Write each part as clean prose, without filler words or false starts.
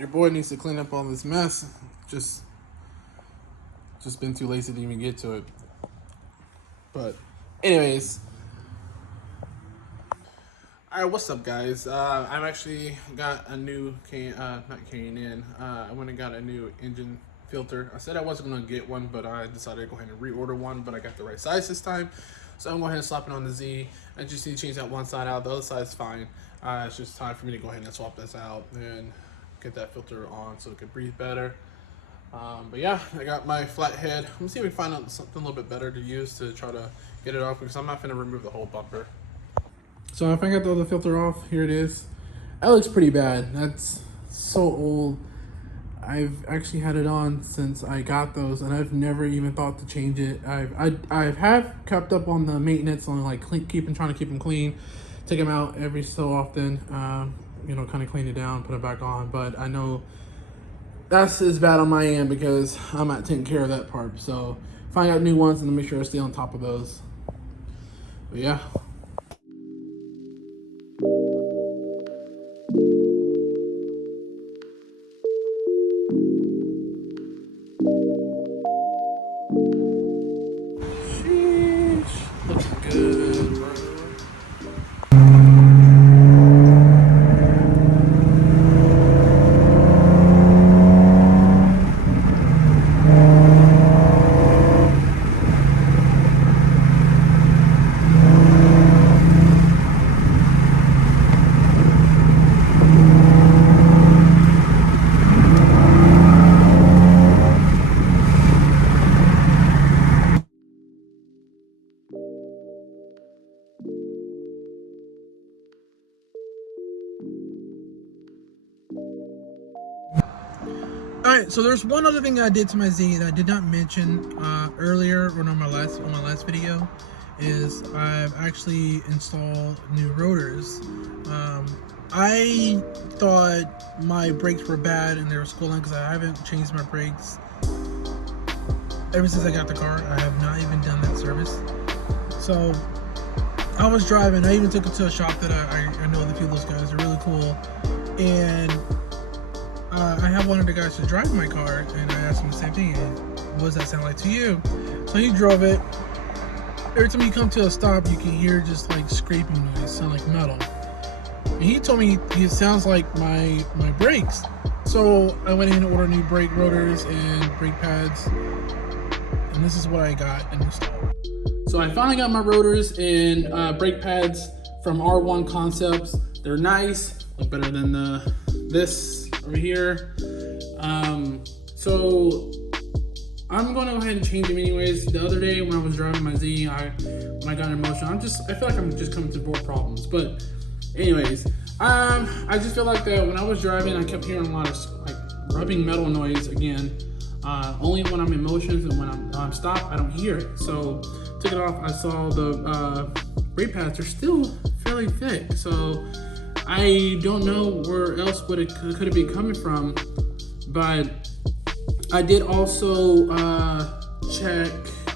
Your boy needs to clean up all this mess. Just been too lazy to even get to it. But anyways, all right, what's up, guys? I've actually got a new not K&N. I went and got a new engine filter. I said I wasn't gonna get one, but I decided to go ahead and reorder one. But I got the right size this time, so I'm going to go ahead and slap it on the Z. I just need to change that one side out. The other side's fine. It's just time for me to go ahead and swap this out and get that filter on so it can breathe better. But yeah, I got my flat head. I'm gonna see if we can find out something a little bit better to use to try to get it off, because I'm not gonna remove the whole bumper. So if I got the other filter off, here it is. That looks pretty bad. That's so old. I've actually had it on since I got those, and I've never even thought to change it. I have kept up on the maintenance on like trying to keep them clean, take them out every so often. You know, kind of clean it down, put it back on. But I know that's as bad on my end because I'm not taking care of that part. So find out new ones and make sure I stay on top of those. But yeah. Sheesh. Looking good, bro. Alright, so there's one other thing I did to my Z that I did not mention earlier or on my last video, is I've actually installed new rotors. I thought my brakes were bad and they were schooling because I haven't changed my brakes ever since I got the car. I have not even done that service. So I was driving. I even took it to a shop that I know a few of those guys are really cool, and I have one of the guys to drive my car, and I asked him the same thing. What does that sound like to you? So he drove it. Every time you come to a stop, you can hear just like scraping noise, sound like metal. And he told me it sounds like my brakes. So I went in and ordered new brake rotors and brake pads, and this is what I got installed. So I finally got my rotors and brake pads from R1 Concepts. They're nice, look better than this over here. So I'm going to go ahead and change them anyways. The other day when I was driving my Z, when I got in motion, I feel like I'm just coming to more problems. But anyways, I just feel like that when I was driving, I kept hearing a lot of like rubbing metal noise again. Only when I'm in motions, and when I'm stopped, I don't hear it. So took it off. I saw the brake pads are still fairly thick. So I don't know where else could it be coming from. But I did also check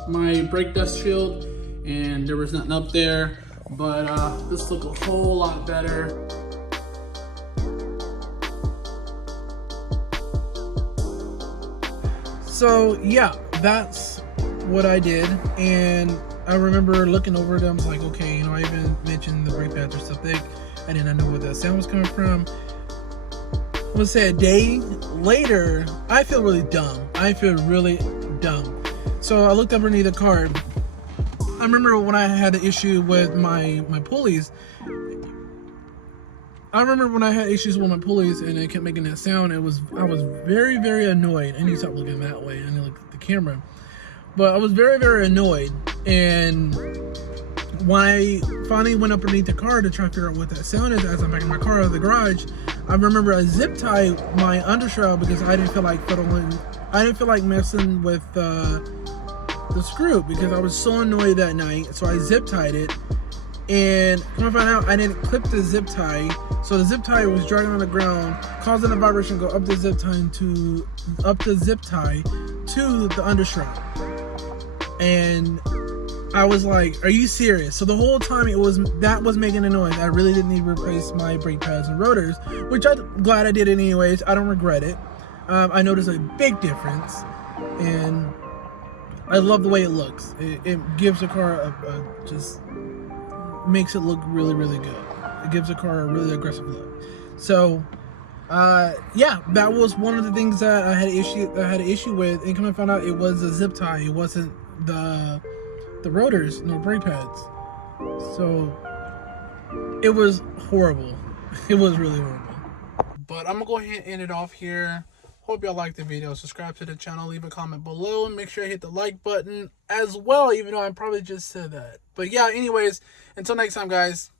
my brake dust shield, and there was nothing up there. But this looked a whole lot better. So yeah, that's what I did, and I remember looking over them, like, okay, you know, I even mentioned the brake pads are so thick. I did not know where that sound was coming from. Let's say a day later, I feel really dumb. So I looked underneath the car. I remember when I had the issue with my pulleys. And it kept making that sound. I was very, very annoyed. I need to stop looking that way. I need to look at the camera. But I was very, very annoyed. And when I finally went up underneath the car to try to figure out what that sound is, as I'm back in my car out of the garage, I remember I zip tied my undershroud because I didn't feel like messing with the screw, because I was so annoyed that night. So I zip tied it, and come to find out, I didn't clip the zip tie. So the zip tie was dragging on the ground, causing a vibration to go up the zip tie to the undershroud. And I was like, are you serious? So the whole time that was making a noise. I really didn't need to replace my brake pads and rotors, which I'm glad I did it anyways. I don't regret it. I noticed a big difference, and I love the way it looks. It gives the car just makes it look really, really good. It gives the car a really aggressive look. So, yeah, that was one of the things that I had an issue with, and come to find out, it was a zip tie. It wasn't the rotors, no brake pads. So it was horrible. It was really horrible. But I'm gonna go ahead and end it off here. Hope y'all liked the video. Subscribe to the channel, leave a comment below, and make sure you hit the like button as well, even though I probably just said that. But yeah, anyways, until next time, guys.